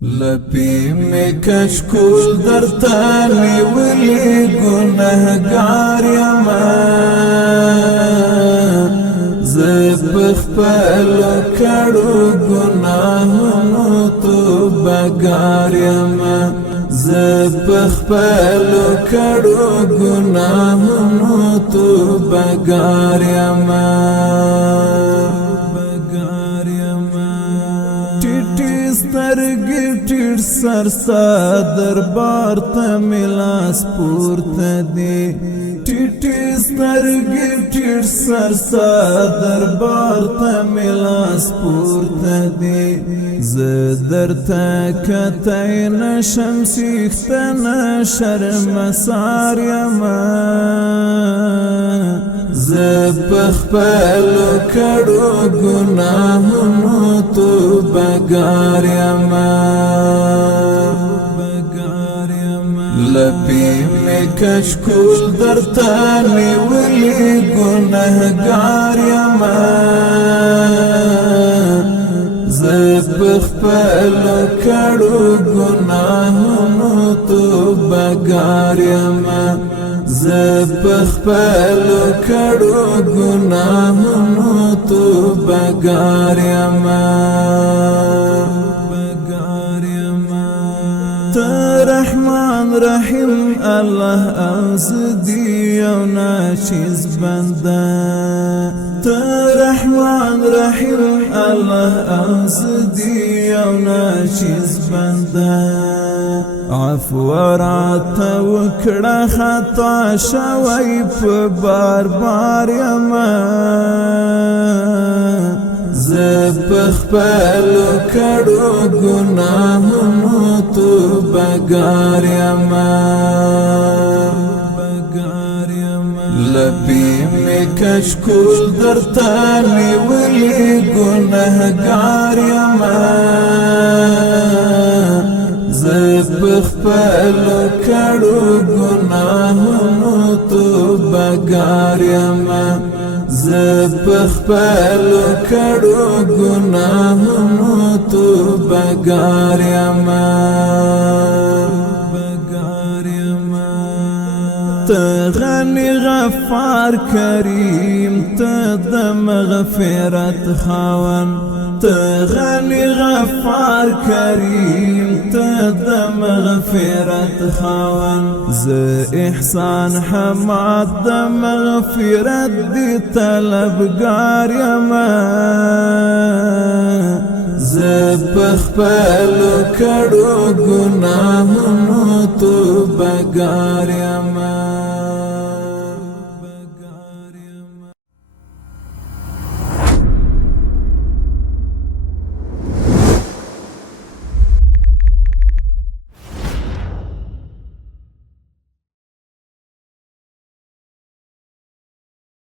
لپی میں کشکول در تالی ولی گناہگار یما زبخ پلو کڑو گناہنو تو بگار یما زبخ پلو کڑو گناہنو تو بگار یما سترگی ٹیڑ سرسا دربار تا ملاس پورتا دی ٹیٹی سترگی ٹیڑ سرسا دربار تا ملاس پورتا دی زدر تا کتین شمسیختن شرم سار یما زبخ پلو کڑو گناہنو تو بگار یما لپی میں کشکول در تالی ولی گناہگار یما زبخ پلو کڑو گناہنو تو بگار یما زبخ پلو کڑو گناہنو تو بگار یما رحمان رحیم اللہ ازدی او ناچیز بندہ رحمان رحیم اللہ ازدی او ناچیز بندہ عفو راتا وکڑا خطا شوی پا بار بار یما زبخ پلو کڑو گناہنو تو بگار یما لپی میں کشکول در تالی ولی گناہگار یما زبخ پلو کڑو گناہنو تو بگار یما زبخ پلو کڑو گناہنو تو بگار یما غنی غفار کریم تا مغفرت خاون غنی غفار کریم تا مغفرت خاون ز احسان حماد دا مغفرت دی طلبگار یما زبخ پلو کڑو گناہنو تو بگار یما